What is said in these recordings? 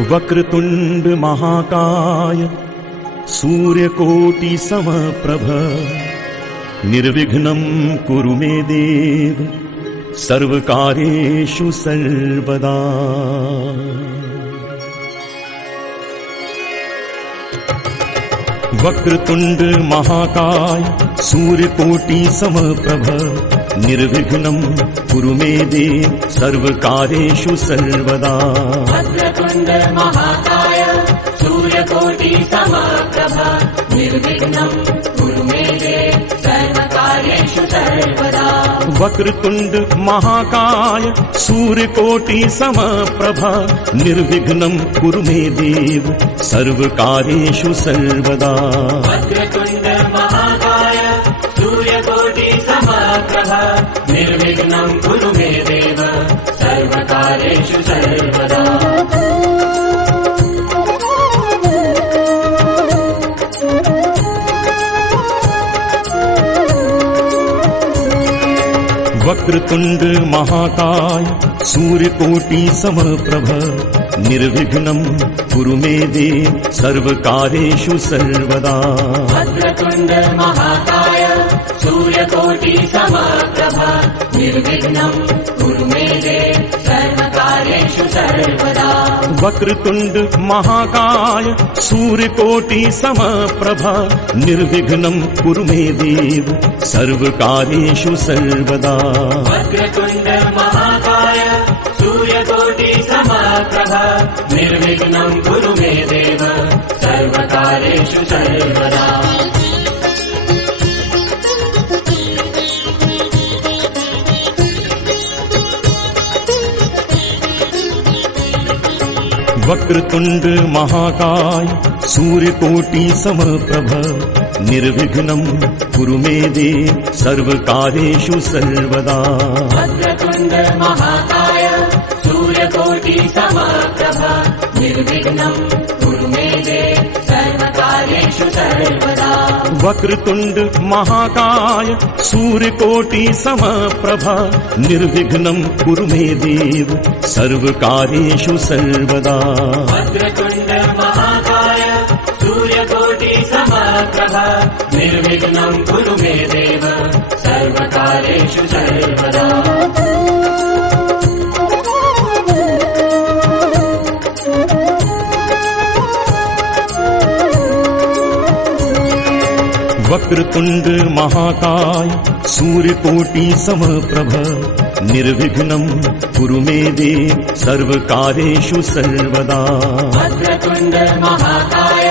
वक्रतुंड महाकाय सूर्यकोटि समप्रभ निर्विघ्नं कुरु मे देव सर्वकार्येषु सर्वदा। वक्रतुंड महाकाय सूर्यकोटि समप्रभ निर्विघ्नं कुरु मे देव सर्वकार्येषु सर्वदा। वक्रतुंड महाकाय सूर्यकोटि समप्रभ निर्विघ्नं कुरु मे देव सर्वकार्येषु सर्वदा। वक्रतुंड महाकाय सूर्यकोटि समप्रभ निर्विघ्नं कुरु मे देव सर्वकार्येषु सर्वदा। वक्रतुंड महाकाय सूर्यकोटि समप्रभ निर्विघ्नं कुरु मे देव सर्वकार्येषु सर्वदा। वक्रतुंड महाकाय सूर्यकोटि समप्रभ निर्विघ्नं कुरु मे देव सर्वकार्येषु सर्वदा। वक्रतुंड महाकाय सूर्यकोटि समप्रभ निर्विघ्नं कुरु मे देव सर्वकार्येषु सर्वदा। वक्रतुंड महाकाय सूर्यकोटि समप्रभ निर्विघ्नं कुरु मे देव सर्वकार्येषु सर्वदा। वक्रतुंड महाकाय सूर्यकोटि समप्रभ निर्विघ्नं कुरु मे देव सर्वकार्येषु सर्वदा। वक्रतुंड महाकाय सूर्यकोटि समप्रभ निर्विघ्नं कुरु मे देव सर्वकार्येषु सर्वदा। वक्रतुंड महाकाय सूर्यकोटि समप्रभ निर्विघ्नं कुरु मे देव सर्वकार्येषु सर्वदा। वक्रतुंड महाकाय सूर्यकोटि समप्रभ निर्विघ्नं कुरु मे देव सर्वकार्येषु सर्वदा। वक्रतुंड महाकाय सूर्यकोटि समप्रभ निर्विघ्नं कुरु मे देव सर्वकार्येषु सर्वदा। वक्रतुंड महाकाय सूर्यकोटि समप्रभ निर्विघ्नं कुरु मे देव सर्वकार्येषु सर्वदा। वक्रतुंड महाकाय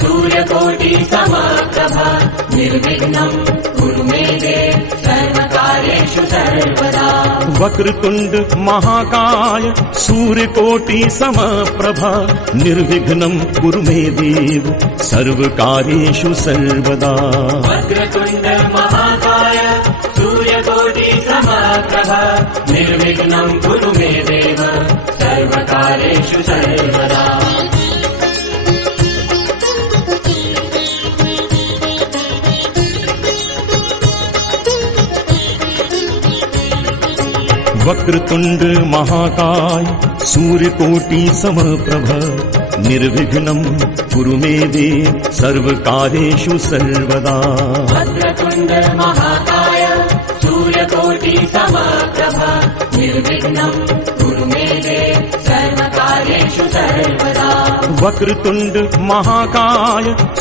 सूर्यकोटि समप्रभ निर्विघ्नं कुरु मे देव सर्वकार्येषु सर्वदा। वक्रतुंड महाकाय सूर्यकोटि समप्रभ निर्विघ्नं कुरु मे देव सर्वकार्येषु सर्वदा। वक्रतुंड महाकाय सूर्यकोटि समप्रभ निर्विघ्नं कुरु मे देव सर्वकार्येषु सर्वदा। वक्रतुंड महाकाय सूर्यकोटि समप्रभ निर्विघ्नं कुरु मे देव सर्वकार्येषु सर्वदा। वक्रतुंड महाकाय सूर्यकोटि समप्रभ निर्विघ्नं कुरु मे देव सर्वकार्येषु सर्वदा। वक्रतुंड महाकाय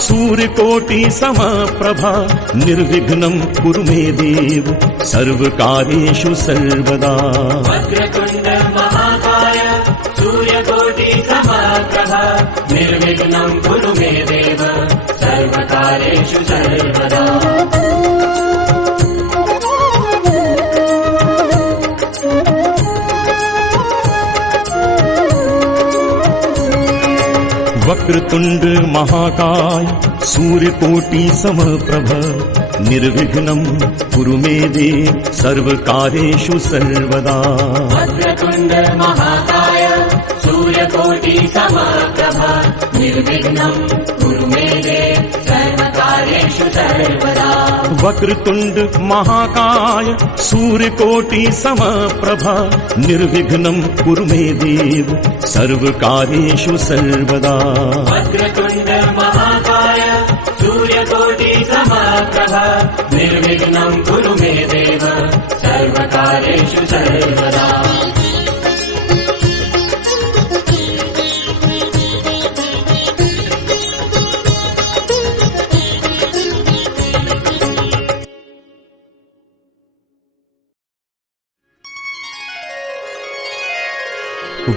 सूर्यकोटि समप्रभ निर्विघ्नं कुरु मे देव सर्वकार्येषु सर्वदा। वक्रतुंड महाकाय सूर्यकोटि समप्रभ निर्विघ्नं कुरु मे देव सर्वकार्येषु सर्वदा। वक्रतुंड महाकाय सूर्यकोटि समप्रभ निर्विघ्नं कुरु मे देव सर्वकार्येषु सर्वदा। वक्रतुंड महाकाय सूर्यकोटि समप्रभ निर्विघ्नं कुरु मे देव सर्वकार्येषु सर्वदा वक्रतुंड महाकाय सूर्यकोटि समप्रभा निर्विघ्नं कुरु मे देव सर्वकार्येषु सर्वदा वक्रतुण्ड महाकाय सूर्यकोटि समप्रभा निर्विघ्नं कुरु मे देव सर्वकार्येषु सर्वदा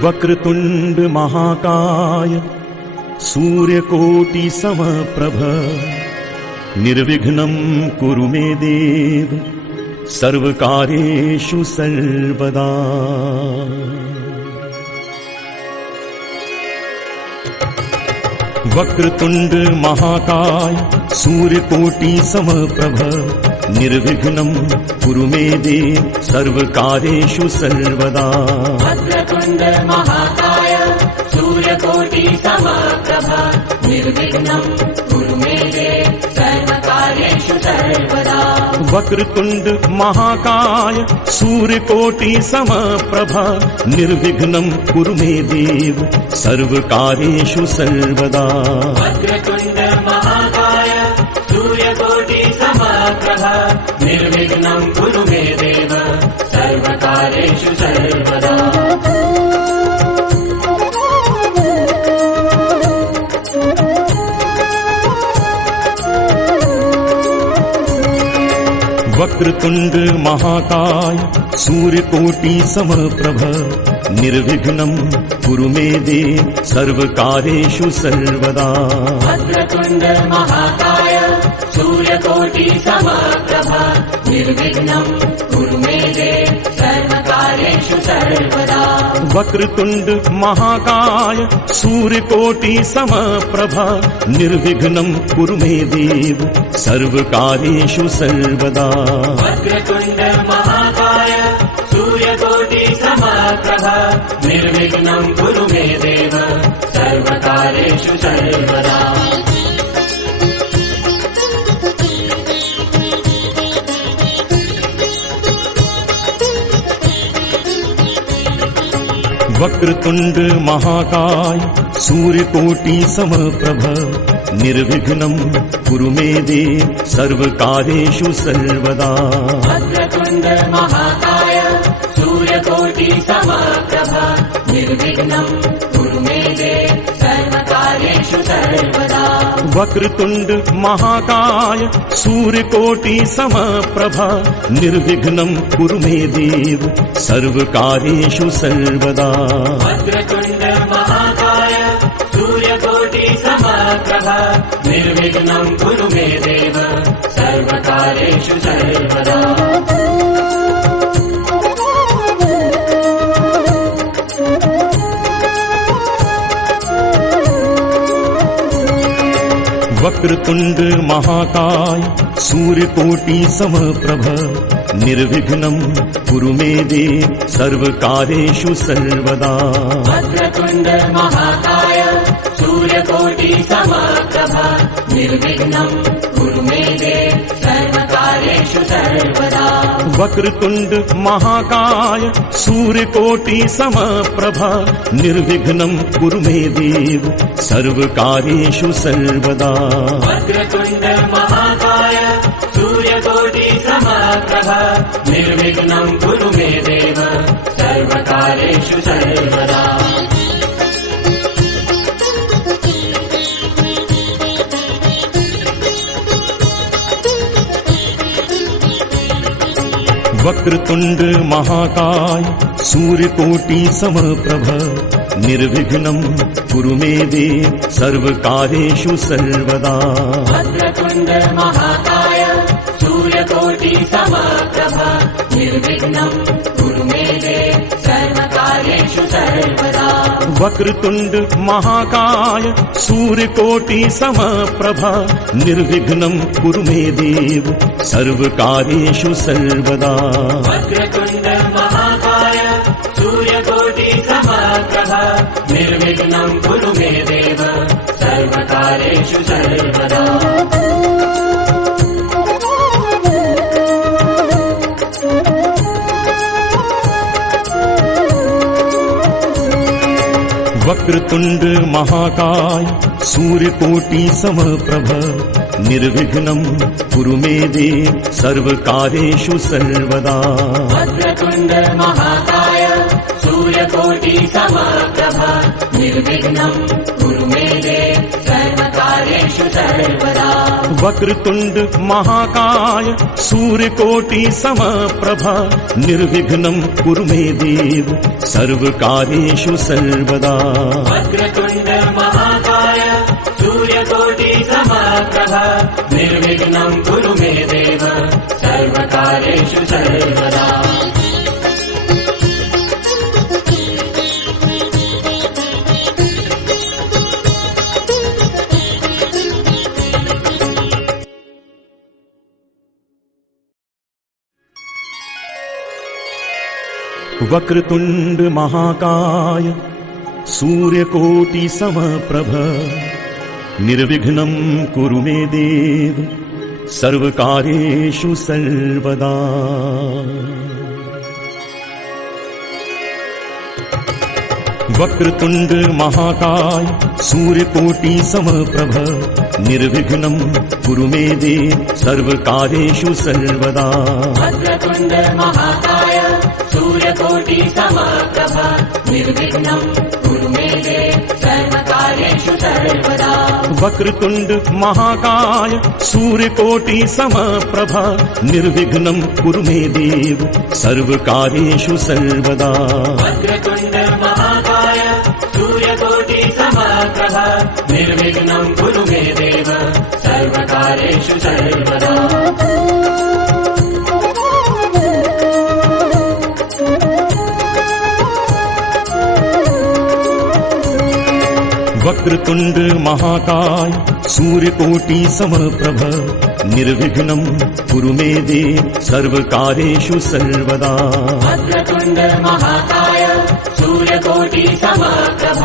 वक्रतुंड महाकाय सूर्यकोटि समप्रभ निर्विघ्नं कुरु मे देव सर्वकार्येषु सर्वदा वक्रतुंड महाकाय सूर्यकोटि समप्रभ निर्विघ्नं कुरु मे देव सर्वकार्येषु सर्वदा वक्रतुण्ड महाकाय सूर्यकोटि समप्रभा निर्विघ्नं कुरु मे देव सर्वकार्येषु सर्वदा वक्रतुंड महाकाय सूर्यकोटि समप्रभा निर्विघ्नं कुरु मे देव सर्वकार्येषु सर्वदा वक्रतुण्ड महाकाय सूर्यकोटि समप्रभा निर्विघ्नं कुरु मे देव सर्वकार्येषु सर्वदा वक्रतुंड महाकाय सूर्यकोटि समप्रभ निर्विघ्नं कुरु मे देव सर्वकार्येषु सर्वदा वक्रतुण्ड महाकाय सूर्यकोटि समप्रभा निर्विघ्नं कुरु मे देव सर्वकार्येषु सर्वदा वक्रतुंड महाकाय सूर्यकोटि समप्रभा निर्विघ्नं कुरु मे देव सर्वकार्येषु सर्वदा वक्रतुण्ड महाकाय सूर्यकोटि समप्रभा निर्विघ्नं कुरु मे देव सर्वकार्येषु सर्वदा वक्रतुंड महाकाय सूर्यकोटि समप्रभ निर्विघ्नं कुरु मे देव सर्वकार्येषु सर्वदा वक्रतुण्ड महाकाय सूर्यकोटि समप्रभा निर्विघ्नं कुरु मे देव सर्वकार्येषु सर्वदा वक्रतुंड महाकाय सूर्यकोटि समप्रभा निर्विघ्नं कुरु मे देव सर्वकार्येषु सर्वदा वक्रतुण्ड महाकाय सूर्यकोटि समप्रभा निर्विघ्नं कुरु मे देव सर्वकार्येषु सर्वदा वक्रतुंड महाकाय सूर्यकोटि समप्रभ निर्विघ्नं कुरु मे देव सर्वकार्येषु सर्वदा वक्रतुण्ड महाकाय सूर्यकोटि समप्रभा निर्विघ्नं कुरु मे देव सर्वकार्येषु सर्वदा वक्रतुंड महाकाय सूर्यकोटि समप्रभा निर्विघ्नं कुरु मे देव सर्वकार्येषु सर्वदा वक्रतुण्ड महाकाय सूर्यकोटि समप्रभा निर्विघ्नं कुरु मे देव सर्वकार्येषु सर्वदा वक्रतुंड महाकाय सूर्यकोटि समप्रभ निर्विघ्नं कुरु मे देव सर्वकार्येषु सर्वदा वक्रतुण्ड महाकाय सूर्यकोटि समप्रभा निर्विघ्नं कुरु मे देव सर्वकार्येषु सर्वदा वक्रतुंड महाकाय सूर्यकोटि समप्रभा निर्विघ्नं कुरु मे देव सर्वकार्येषु सर्वदा वक्रतुण्ड महाकाय सूर्यकोटि समप्रभा निर्विघ्नं कुरु मे देव सर्वकार्येषु सर्वदा वक्रतुंड महाकाय सूर्यकोटि समप्रभ निर्विघ्नं कुरु मे देव सर्वकार्येषु सर्वदा। वक्रतुण्ड महाकाय सूर्यकोटि समप्रभ निर्विघ्नं कुरु मे देव सर्वकार्येषु सर्वदा। वक्रतुंड महाकाय सूर्यकोटि समप्रभ निर्विघ्नं कुरु मे देव सर्वकार्येषु सर्वदा। वक्रतुण्ड महाकाय सूर्यकोटि समप्रभ निर्विघ्नं कुरु मे देव सर्वकार्येषु सर्वदा। वक्रतुंड महाकाय सूर्यकोटि समप्रभ निर्विघ्नं कुरु मे देव सर्वकार्येषु सर्वदा। वक्रतुंड महाकाय सूर्यकोटि समप्रभ निर्विघ्नं कुरु मे देव सर्वकार्येषु सर्वदा। वक्रतुण्ड महाकाय सूर्यकोटि समप्रभ निर्विघ्नं कुरु मे देव सर्वकार्येषु सर्वदा। वक्रतुंड महाकाय सूर्यकोटि समप्रभ निर्विघ्नं कुरु मे देव सर्वकार्येषु सर्वदा। वक्रतुण्ड महाकाय सूर्यकोटि समप्रभ निर्विघ्नं कुरु मे देव सर्वकार्येषु सर्वदा। वक्रतुंड महाकाय सूर्यकोटि समप्रभ निर्विघ्नं कुरु मे देव सर्वकार्येषु सर्वदा। वक्रतुण्ड महाकाय सूर्यकोटि समप्रभ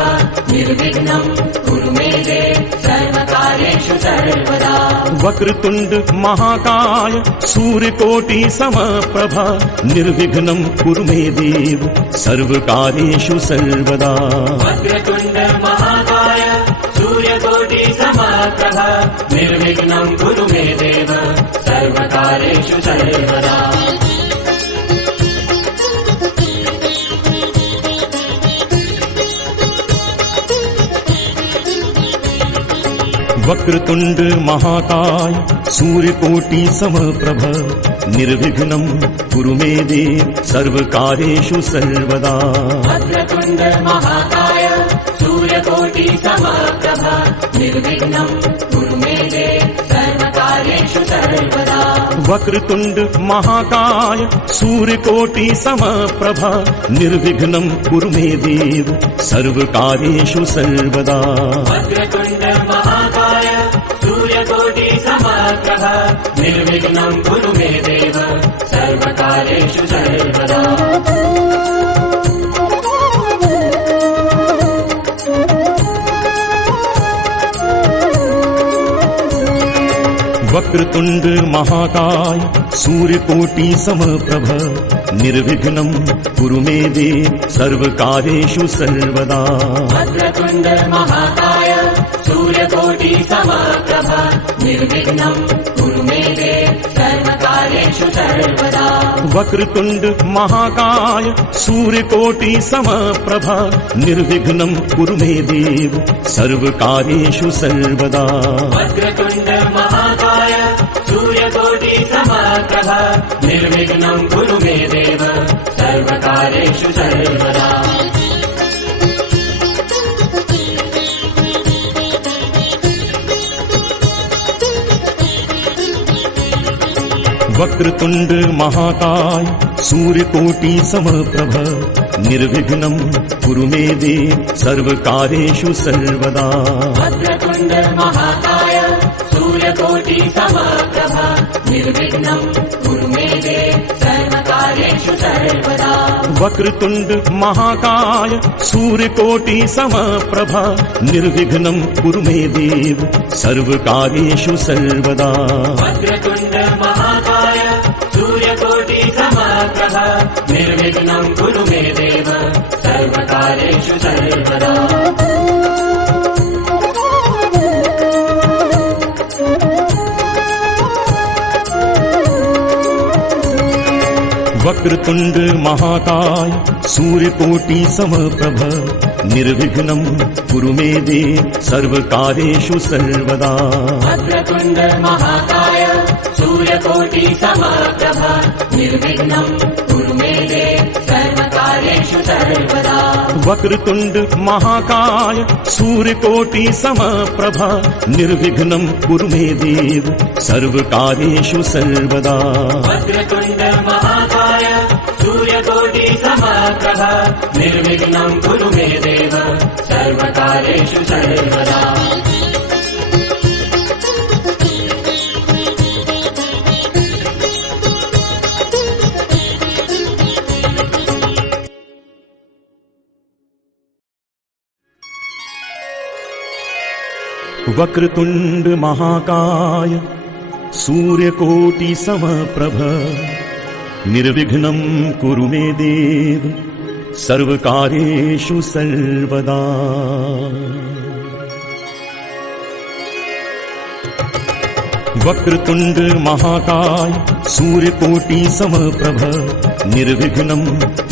निर्विघ्नं कुरु मे देव सर्वकार्येषु सर्वदा। वक्रतुंड महाकाय सूर्यकोटि समप्रभ निर्विघ्नं कुरु मे देव सर्वकार्येषु सर्वदा। वक्रतुण्ड महाकाय सूर्यकोटि समप्रभ निर्विघ्नं कुरु मे देव सर्वकार्येषु सर्वदा। वक्रतुंड महाकाय सूर्यकोटि समप्रभ निर्विघ्नं कुरु मे देव सर्वकार्येषु सर्वदा। वक्रतुण्ड महाकाय सूर्यकोटि समप्रभ निर्विघ्नं कुरु मे देव सर्वकार्येषु सर्वदा। वक्रतुंड महाकाय सूर्यकोटि समप्रभ निर्विघ्नं कुरु मे देव सर्वकार्येषु सर्वदा। वक्रतुण्ड महाकाय सूर्यकोटि समप्रभ निर्विघ्नं कुरु मे देव सर्वकार्येषु सर्वदा। वक्रतुंड महाकाय सूर्यकोटि समप्रभ निर्विघ्नं कुरु मे देव सर्वकार्येषु सर्वदा। वक्रतुण्ड महाकाय सूर्यकोटि समप्रभ निर्विघ्नं कुरु मे देव सर्वकार्येषु सर्वदा। वक्रतुंड महाकाय सूर्यकोटि समप्रभ निर्विघ्नं कुरु मे देव सर्वकार्येषु सर्वदा। वक्रतुण्ड महाकाय सूर्यकोटि समप्रभ निर्विघ्नं कुरु मे देव सर्वकार्येषु सर्वदा। वक्रतुंड महाकाय सूर्यकोटि समप्रभ निर्विघ्नं कुरु मे देव सर्वकार्येषु सर्वदा। वक्रतुण्ड महाकाय सूर्यकोटि समप्रभ निर्विघ्नं कुरु मे देव सर्वकार्येषु सर्वदा। वक्रतुंड महाकाय सूर्यकोटि समप्रभ निर्विघ्नं कुरु मे देव सर्वकार्येषु सर्वदा। वक्रतुण्ड महाकाय सूर्यकोटि समप्रभ निर्विघ्नं कुरु मे देव सर्वकार्येषु सर्वदा। वक्रतुंड महाकाय सूर्यकोटि समप्रभ निर्विघ्नं कुरु मे देव सर्वकार्येषु सर्वदा। वक्रतुण्ड महाकाय सूर्यकोटि समप्रभ निर्विघ्नं कुरु मे देव सर्वकार्येषु सर्वदा। वक्रतुंड महाकाय सूर्यकोटि समप्रभ निर्विघ्नं कुरु मे देव सर्वकार्येषु सर्वदा। वक्रतुण्ड महाकाय सूर्यकोटि समप्रभ निर्विघ्नं कुरु मे देव सर्वकार्येषु सर्वदा। वक्रतुंड महाकाय सूर्यकोटि समप्रभ निर्विघ्नं कुरु मे देव सर्वकार्येषु सर्वदा। वक्रतुंड महाकाय सूर्यकोटि समप्रभ निर्विघ्नं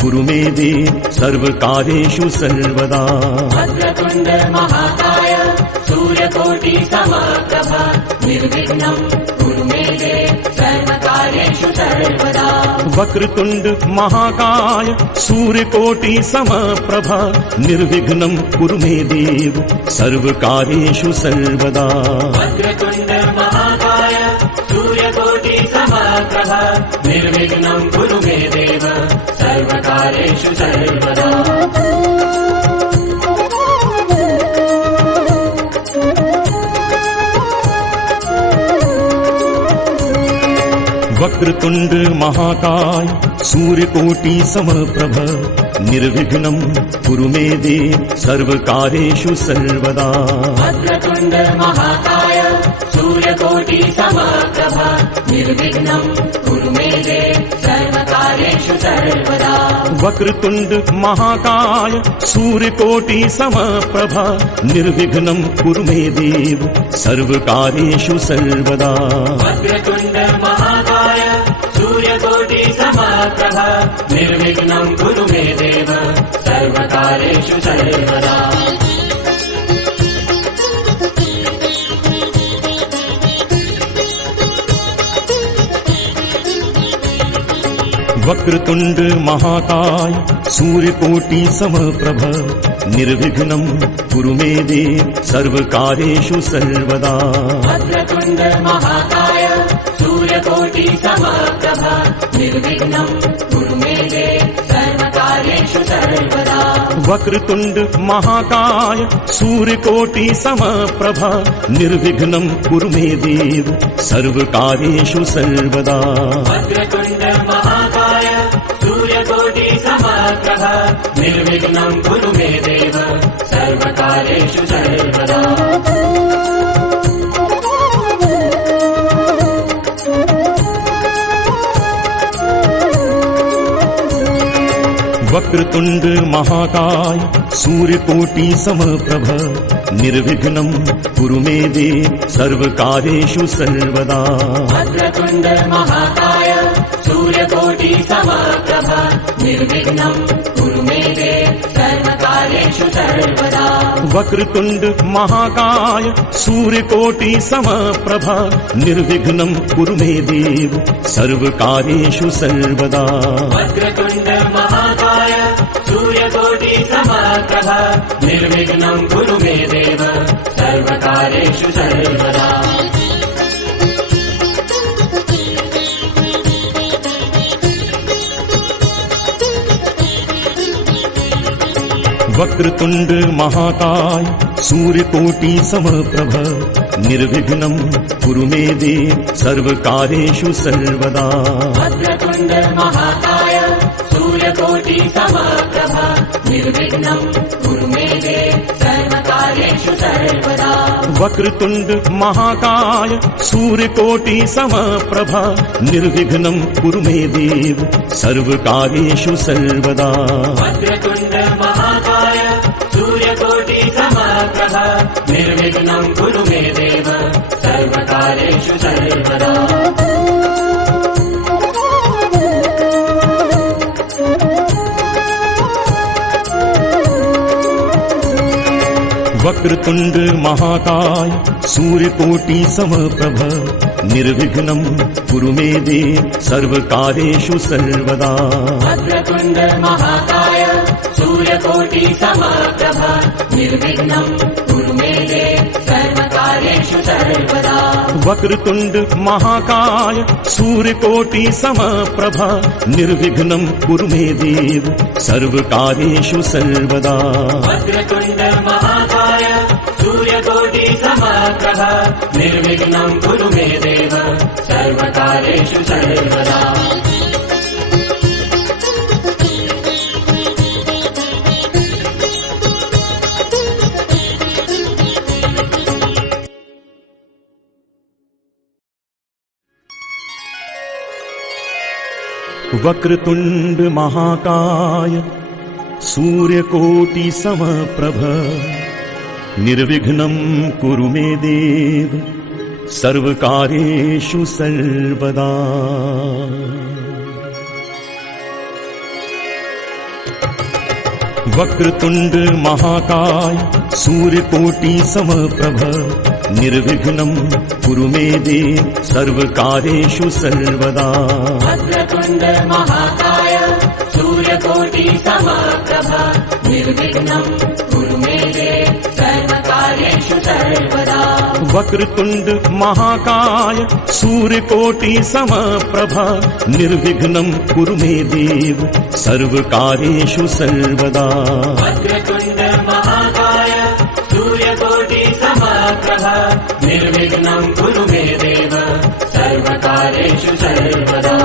कुरु मे देव सर्वकार्येषु सर्वदा। वक्रतुण्ड महाकाय सूर्यकोटि समप्रभ निर्विघ्नं कुरु मे देव सर्वकार्येषु सर्वदा। वक्रतुंड महाकाय सूर्यकोटि समप्रभ निर्विघ्नं कुरु मे देव सर्वकार्येषु सर्वदा। वक्रतुण्ड महाकाय सूर्यकोटि समप्रभ निर्विघ्नं कुरु मे देव सर्वकार्येषु सर्वदा। वक्रतुंड महाकाय सूर्यकोटि समप्रभ निर्विघ्नं कुरु मे देव सर्वकार्येषु सर्वदा। वक्रतुण्ड महाकाय सूर्यकोटि समप्रभ निर्विघ्नं कुरु मे देव सर्वकार्येषु सर्वदा। वक्रतुंड महाकाय सूर्यकोटि समप्रभ निर्विघ्नं कुरु मे देव सर्वकार्येषु सर्वदा। वक्रतुण्ड महाकाय सूर्यकोटि समप्रभ निर्विघ्नं कुरु मे देव सर्वकार्येषु सर्वदा। वक्रतुंड महाकाय सूर्यकोटि समप्रभ निर्विघ्नं कुरु मे देव सर्वकार्येषु सर्वदा। वक्रतुण्ड महाकाय सूर्यकोटि समप्रभ निर्विघ्नं कुरु मे देव सर्वकार्येषु सर्वदा। वक्रतुंड महाकाय सूर्यकोटि समप्रभ निर्विघ्नं कुरु मे देव सर्वकार्येषु सर्वदा। वक्रतुण्ड महाकाय सूर्यकोटि समप्रभ निर्विघ्नं कुरु मे देव सर्वकार्येषु सर्वदा। वक्रतुंड महाकाय सूर्यकोटि समप्रभ निर्विघ्नं कुरु मे देव सर्वकार्येषु सर्वदा। वक्रतुण्ड महाकाय सूर्यकोटि समप्रभ निर्विघ्नं कुरु मे देव सर्वकार्येषु सर्वदा। वक्रतुंड महाकाय सूर्यकोटि समप्रभ निर्विघ्नं कुरु मे देव सर्वकार्येषु सर्वदा। वक्रतुण्ड महाकाय सूर्यकोटि समप्रभ निर्विघ्नं कुरु मे देव सर्वकार्येषु सर्वदा। वक्रतुंड महाकाय सूर्यकोटि समप्रभ निर्विघ्नं कुरु मे देव सर्वकार्येषु सर्वदा। वक्रतुण्ड महाकाय सूर्यकोटि समप्रभ निर्विघ्नं कुरु मे देव सर्वकार्येषु सर्वदा। वक्रतुंड महाकाय सूर्यकोटि समप्रभ निर्विघ्नं कुरु मे देव सर्वकार्येषु सर्वदा। वक्रतुण्ड महाकाय सूर्यकोटि समप्रभ निर्विघ्नं कुरु मे देव सर्वकार्येषु सर्वदा। वक्रतुंड महाकाय सूर्यकोटि समप्रभ निर्विघ्नं कुरु मे देव सर्वकार्येषु सर्वदा। वक्रतुंड महाकाय सूर्यकोटि समप्रभ निर्विघ्नं कुरु मे देव सर्वकार्येषु सर्वदा। वक्रतुंड महाकाय सूर्यकोटि समप्रभ निर्विघ्नं कुरु मे देव सर्वकार्येषु सर्वदा। वक्रतुंड महाकाय सूर्यकोटि समप्रभ निर्विघ्नं कुरु मे देव सर्वकार्येषु सर्वदा। वक्रतुंड महाकाय सूर्यकोटि समप्रभ निर्विघ्नं कुरु मे देव सर्वकार्येषु सर्वदा। वक्रतुंड महाकाय सूर्यकोटि समप्रभ निर्विघ्नं कुरु मे देव सर्वकार्येषु सर्वदा। वक्रतुंड महाकाय सूर्यकोटि समप्रभ निर्विघ्नं कुरु मे देव सर्वकार्येषु सर्वदा। वक्रतुंड महाकाय सूर्यकोटि समप्रभ निर्विघ्नं कुरु मे देव सर्वकार्येषु सर्वदा। वक्रतुंड महाकाय सूर्यकोटि समप्रभ निर्विघ्नं कुरु मे देव सर्वकार्येषु सर्वदा।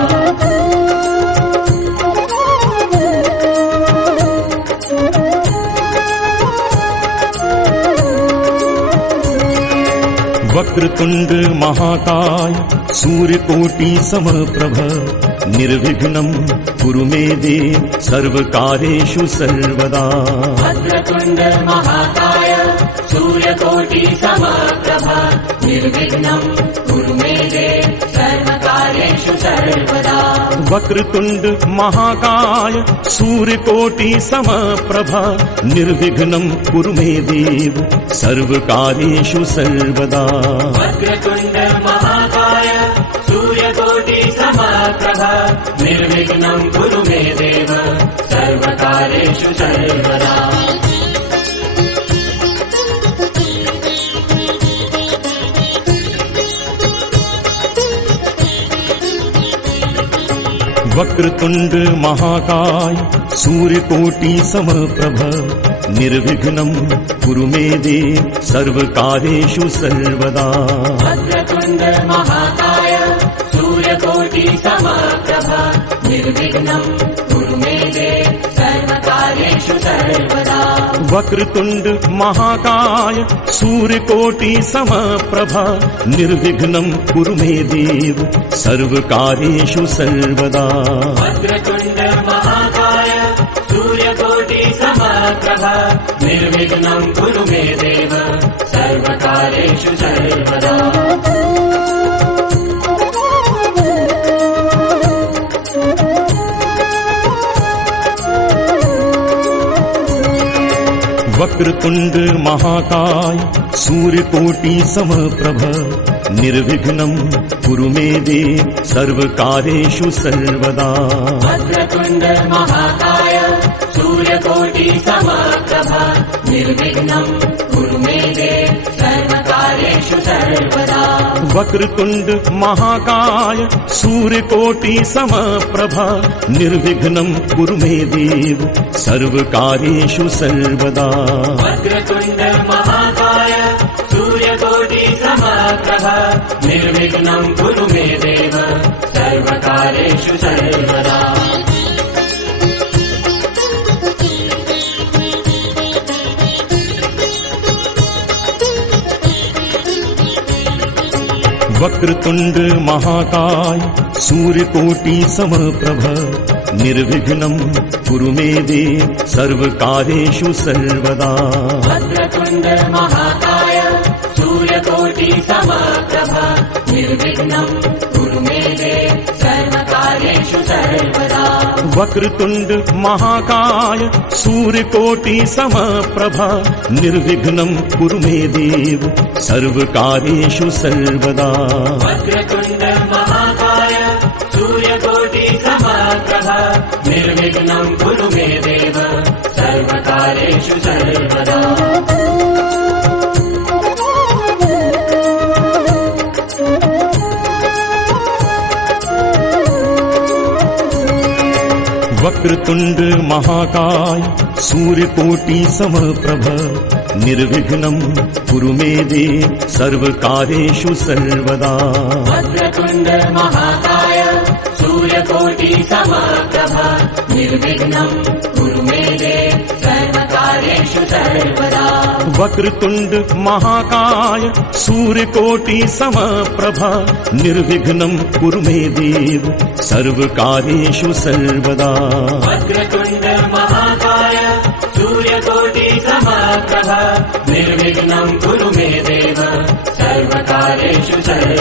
वक्रतुंड महाकाय सूर्यकोटि समप्रभ निर्विघ्नं कुरु मे देव सर्वकार्येषु सर्वदा। वक्रतुंड महाकाय सूर्यकोटि समप्रभ निर्विघ्नं कुरु मे देव सर्वकार्येषु सर्वदा। वक्रतुंड महाकाय सूर्यकोटि समप्रभ निर्विघ्नं कुरु मे देव सर्वकार्येषु सर्वदा। वक्रतुंड महाकाय सूर्यकोटि समप्रभ निर्विघ्नं कुरु मे देव सर्वकार्येषु सर्वदा। वक्रतुंड महाकाय सूर्यकोटि समप्रभ निर्विघ्नं कुरु मे देव सर्वकार्येषु सर्वदा। वक्रतुंड महाकाय सूर्यकोटि समप्रभ निर्विघ्नं कुरु मे देव सर्वकार्येषु सर्वदा। वक्रतुंड महाकाय सूर्यकोटि समप्रभ निर्विघ्नं कुरु मे देव सर्वकार्येषु सर्वदा। वक्रतुंड महाकाय सूर्यकोटि समप्रभ निर्विघ्नं कुरु मे देव सर्वकार्येषु सर्वदा। वक्रतुंड महाकाय सूर्यकोटि समप्रभ निर्विघ्नं कुरु मे देव सर्वकार्येषु सर्वदा। वक्रतुंड महाकाय सूर्यकोटि समप्रभ निर्विघ्नं कुरु मे देव सर्वकार्येषु सर्वदा। वक्रतुंड महाकाय सूर्यकोटि समप्रभ निर्विघ्नं कुरु मे देव सर्वकार्येषु सर्वदा। वक्रतुंड महाकाय सूर्यकोटि समप्रभ निर्विघ्नं कुरु मे देव सर्वकार्येषु सर्वदा। वक्रतुंड महाकाय सूर्यकोटि समप्रभ निर्विघ्नं कुरु मे देव सर्वकार्येषु सर्वदा। वक्रतुंड महाकाय सूर्यकोटि समप्रभ निर्विघ्नं कुरु मे देव सर्वकार्येषु सर्वदा। वक्रतुंड महाकाय सूर्यकोटि समप्रभा निर्विघ्नं कुरु मे देव सर्वकार्येषु सर्वदा वक्रतुण्ड महाकाय सूर्यकोटि समप्रभा निर्विघ्नं कुरु मे देव सर्वकार्येषु सर्वदा वक्रतुंड महाकाय सूर्यकोटि समप्रभ निर्विघ्नं कुरु मे देव सर्वकार्येषु सर्वदा वक्रतुण्ड महाकाय सूर्यकोटि समप्रभा निर्विघ्नं कुरु मे देव सर्वकार्येषु सर्वदा वक्रतुंड महाकाय सूर्यकोटि समप्रभा निर्विघ्नं कुरु मे देव सर्वकार्येषु सर्वदा वक्रतुण्ड महाकाय सूर्यकोटि समप्रभा निर्विघ्नं कुरु मे देव सर्वकार्येषु सर्वदा